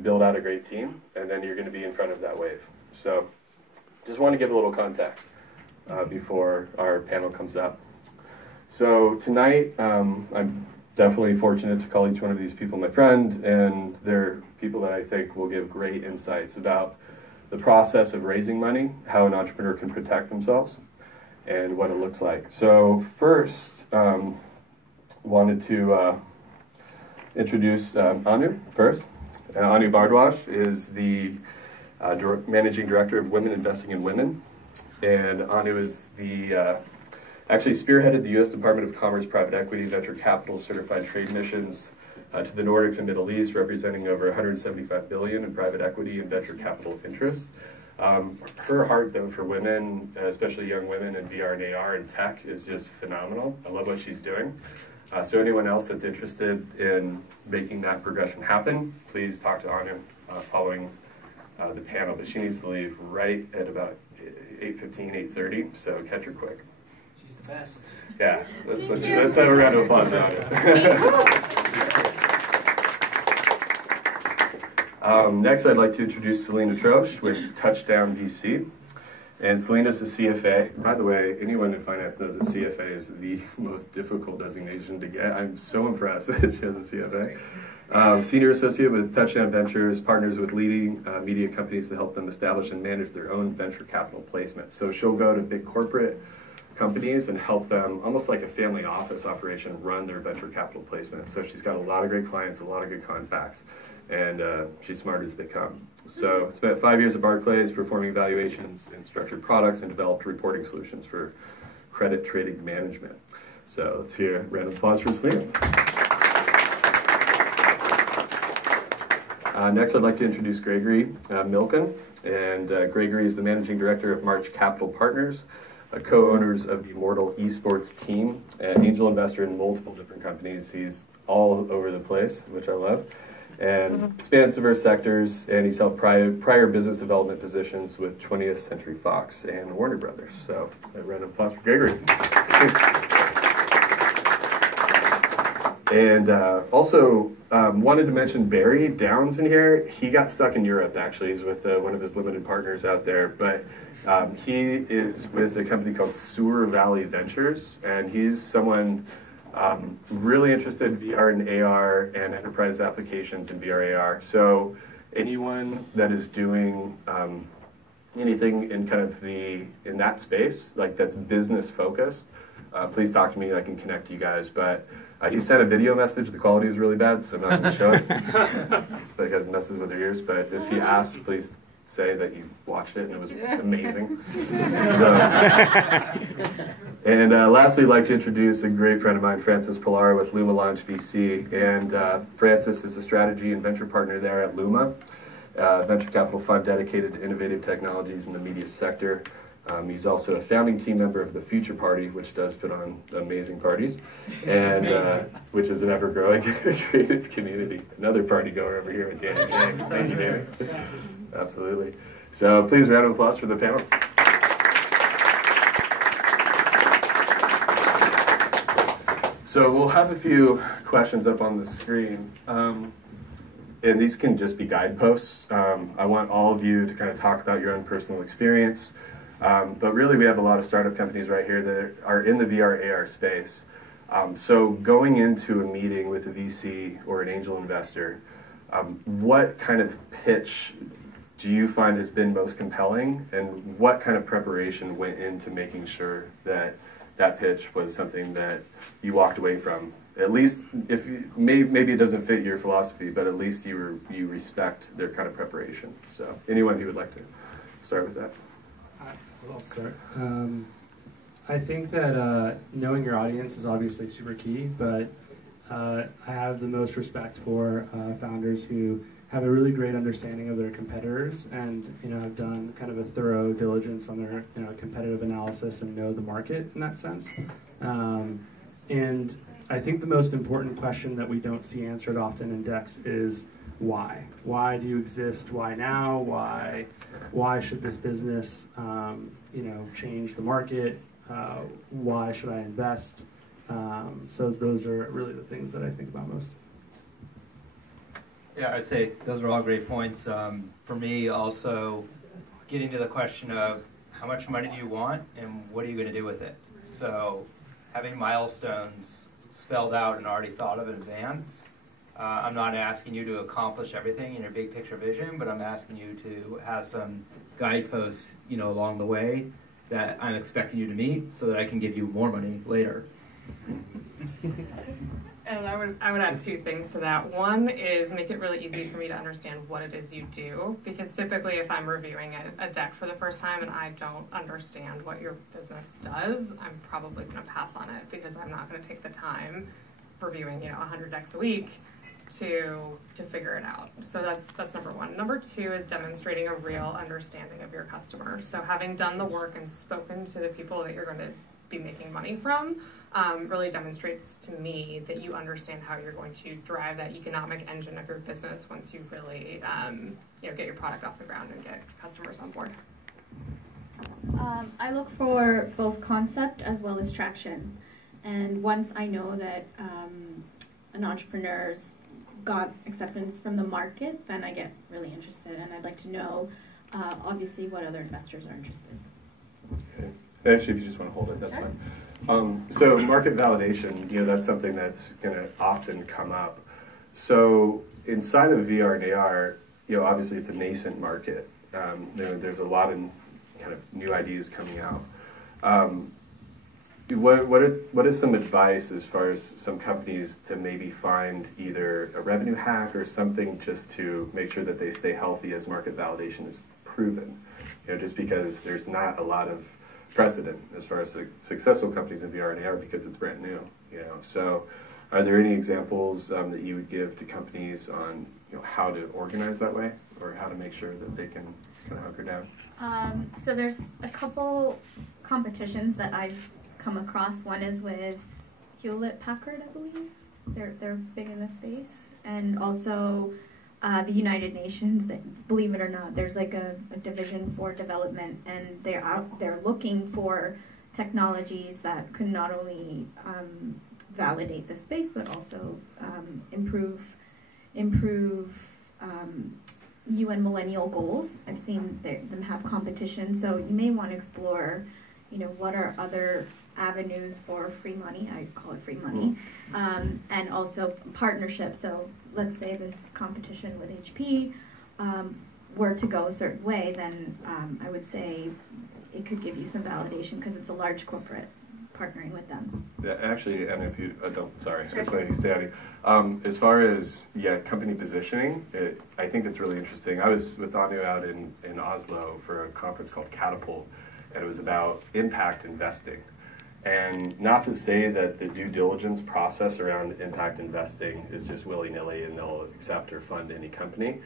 and build out a great team, and then you're going to be in front of that wave. So just want to give a little context before our panel comes up. So tonight, I'm definitely fortunate to call each one of these people my friend, and they're people that I think will give great insights about the process of raising money, how an entrepreneur can protect themselves, and what it looks like. So first, wanted to introduce Anu first. Anu Bardwaj is the Managing Director of Women Investing in Women, and Anu is the actually spearheaded the U.S. Department of Commerce Private Equity Venture Capital Certified Trade Missions to the Nordics and Middle East, representing over 175 billion in private equity and venture capital interests. Her heart, though, for women, especially young women in VR and AR and tech, is just phenomenal. I love what she's doing. So anyone else that's interested in making that progression happen, please talk to Anu following the panel. But she needs to leave right at about 8:15, 8:30, so catch her quick. She's the best. Yeah, let's have a round of applause for Anu. Next, I'd like to introduce Selena Troche with Touchdown VC. And Selena's a CFA. By the way, anyone in finance knows that CFA is the most difficult designation to get. I'm so impressed that she has a CFA. Senior associate with Touchdown Ventures, partners with leading media companies to help them establish and manage their own venture capital placement. So she'll go to big corporate companies and help them, almost like a family office operation, run their venture capital placement. So she's got a lot of great clients, a lot of good contacts, and she's smart as they come. So spent 5 years at Barclays performing evaluations in structured products and developed reporting solutions for credit trading management. So let's hear a round of applause for Selena. Next, I'd like to introduce Gregory Milken. And Gregory is the Managing Director of March Capital Partners, co-owners of the Immortal Esports team, an angel investor in multiple different companies. He's all over the place, which I love, and spans diverse sectors, and he's held prior business development positions with 20th Century Fox and Warner Brothers. So a round of applause for Gregory. And also wanted to mention Barry Downs in here. He got stuck in Europe, actually. He's with one of his limited partners out there, but he is with a company called Sewer Valley Ventures, and he's someone really interested in VR and AR and enterprise applications in VR AR. So anyone that is doing anything in kind of in that space, like that's business focused, please talk to me. I can connect you guys. But he sent a video message. The quality is really bad, so I'm not going to show it because it messes with your ears. But if he asks, please say that you watched it and it was amazing. And lastly, I'd like to introduce a great friend of mine, Francis Pilar with Luma Launch VC. And Francis is a strategy and venture partner there at Luma, venture capital fund dedicated to innovative technologies in the media sector. He's also a founding team member of the Future Party, which does put on amazing parties, and which is an ever-growing creative community. Another party goer over here with Danny Jang. Thank you, Danny. Absolutely. So please, round of applause for the panel. So we'll have a few questions up on the screen. And these can just be guideposts. I want all of you to kind of talk about your own personal experience. But really, we have a lot of startup companies right here that are in the VR AR space. So going into a meeting with a VC or an angel investor, what kind of pitch do you find has been most compelling, and what kind of preparation went into making sure that that pitch was something that you walked away from? At least, if maybe it doesn't fit your philosophy, but at least you respect their kind of preparation. So anyone who would like to start with that? I'll start. I think that knowing your audience is obviously super key, but I have the most respect for founders who have a really great understanding of their competitors and have done kind of a thorough diligence on their competitive analysis and know the market in that sense. And I think the most important question that we don't see answered often in decks is why? Why do you exist? Why now? Why should this business change the market? Why should I invest? So those are really the things that I think about most. Yeah, I'd say those are all great points. For me, also getting to the question of how much money do you want and what are you going to do with it? So having milestones spelled out and already thought of in advance. I'm not asking you to accomplish everything in your big picture vision, but I'm asking you to have some guideposts, along the way that I'm expecting you to meet so that I can give you more money later. And I would add two things to that. One is make it really easy for me to understand what it is you do, because typically if I'm reviewing a deck for the first time and I don't understand what your business does, I'm probably going to pass on it because I'm not going to take the time reviewing 100 decks a week to figure it out. So that's number one. Number two is demonstrating a real understanding of your customer. So having done the work and spoken to the people that you're going to be making money from really demonstrates to me that you understand how you're going to drive that economic engine of your business once you really get your product off the ground and get customers on board. I look for both concept as well as traction. And once I know that an entrepreneur's got acceptance from the market, then I get really interested, and I'd like to know, obviously, what other investors are interested. Okay. Actually, if you just want to hold it, that's sure. Fine. So market validation, that's something that's going to often come up. So inside of VR and AR, obviously it's a nascent market. There's a lot of kind of new ideas coming out. What is some advice as far as some companies to maybe find either a revenue hack or something just to make sure that they stay healthy as market validation is proven? Just because there's not a lot of precedent as far as successful companies in VR and AR because it's brand new. So are there any examples that you would give to companies on how to organize that way or how to make sure that they can kind of hunker down? So there's a couple competitions that I've come across. One is with Hewlett-Packard, I believe. They're big in the space, and also the United Nations. That, believe it or not, there's like a division for development, and they're looking for technologies that could not only validate the space but also improve UN Millennial Goals. I've seen them have competition, so you may want to explore, what are other avenues for free money. I call it free money, and also partnerships. So let's say this competition with HP were to go a certain way, then I would say it could give you some validation because it's a large corporate partnering with them. Yeah, actually, and if you sorry, that's why you stay out here. As far as company positioning, I think that's really interesting. I was with Anu out in Oslo for a conference called Catapult, and it was about impact investing. And not to say that the due diligence process around impact investing is just willy-nilly and they'll accept or fund any company.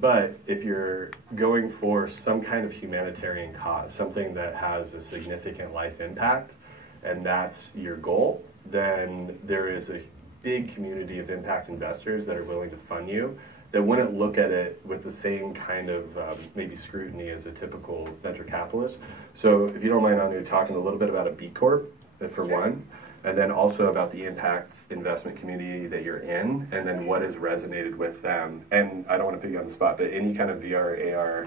But if you're going for some kind of humanitarian cause, something that has a significant life impact, and that's your goal, then there is a big community of impact investors that are willing to fund you that wouldn't look at it with the same kind of maybe scrutiny as a typical venture capitalist. So if you don't mind, Anu, talking a little bit about a B Corp for one, and then also about the impact investment community that you're in, and then what has resonated with them. And I don't want to put you on the spot, but any kind of VR, AR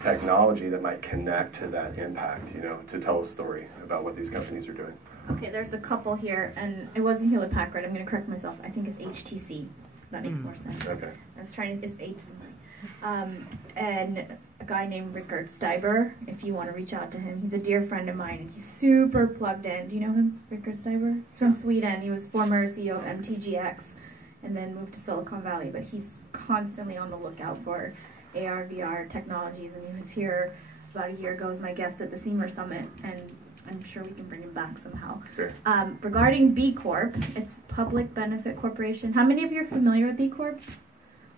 technology that might connect to that impact, to tell a story about what these companies are doing. Okay, there's a couple here, and it wasn't Hewlett-Packard. I'm going to correct myself. I think it's HTC. That makes more sense. Okay. I was trying to, it's H something. And a guy named Rickard Steiber, if you want to reach out to him, he's a dear friend of mine, and he's super plugged in. Do you know him, Rickard Steiber? He's from Sweden. He was former CEO of MTGX and then moved to Silicon Valley, but he's constantly on the lookout for AR, VR technologies, and he was here about a year ago as my guest at the SEMR Summit, and I'm sure we can bring him back somehow. Sure. Regarding B Corp, it's Public Benefit Corporation. How many of you are familiar with B Corps?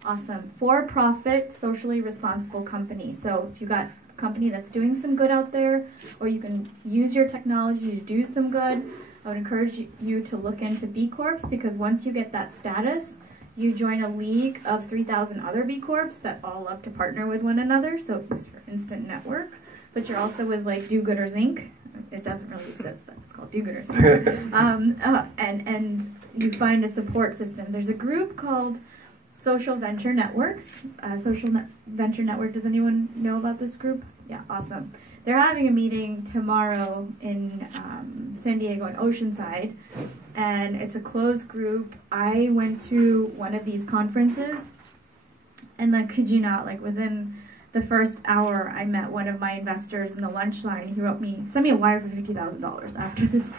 Awesome. For-profit, socially responsible company. So if you got a company that's doing some good out there, or you can use your technology to do some good, I would encourage you to look into B Corps, because once you get that status, you join a league of 3,000 other B Corps that all love to partner with one another, so it's your instant network. But you're also with like Do-Gooders Inc. It doesn't really exist, but it's called Do-Gooders Inc. And you find a support system. There's a group called Social Venture Networks. Venture Network, does anyone know about this group? Yeah, awesome. They're having a meeting tomorrow in San Diego and Oceanside, and it's a closed group. I went to one of these conferences, and I kid you not, like within the first hour, I met one of my investors in the lunch line. He sent me a wire for $50,000 after this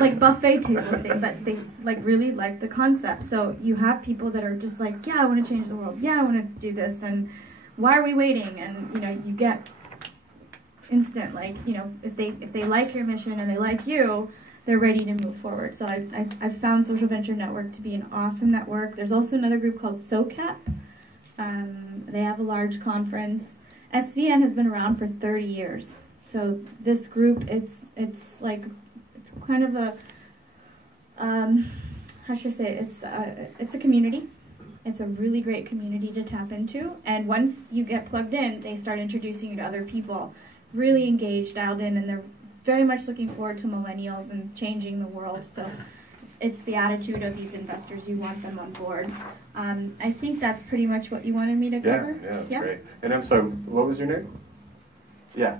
like buffet table thing. But they like really liked the concept. So you have people that are just like, yeah, I want to change the world. Yeah, I want to do this. And why are we waiting? And you know, you get instant, like, you know, if they like your mission and they like you, they're ready to move forward. So I've found Social Venture Network to be an awesome network. There's also another group called SOCAP. They have a large conference. SVN has been around for 30 years. So this group, it's kind of a, how should I say, it's a community. It's a really great community to tap into. And once you get plugged in, they start introducing you to other people, really engaged, dialed in, and they're very much looking forward to millennials and changing the world. So it's the attitude of these investors. You want them on board. I think that's pretty much what you wanted me to cover. Yeah, that's great. And I'm sorry, what was your name? Yeah,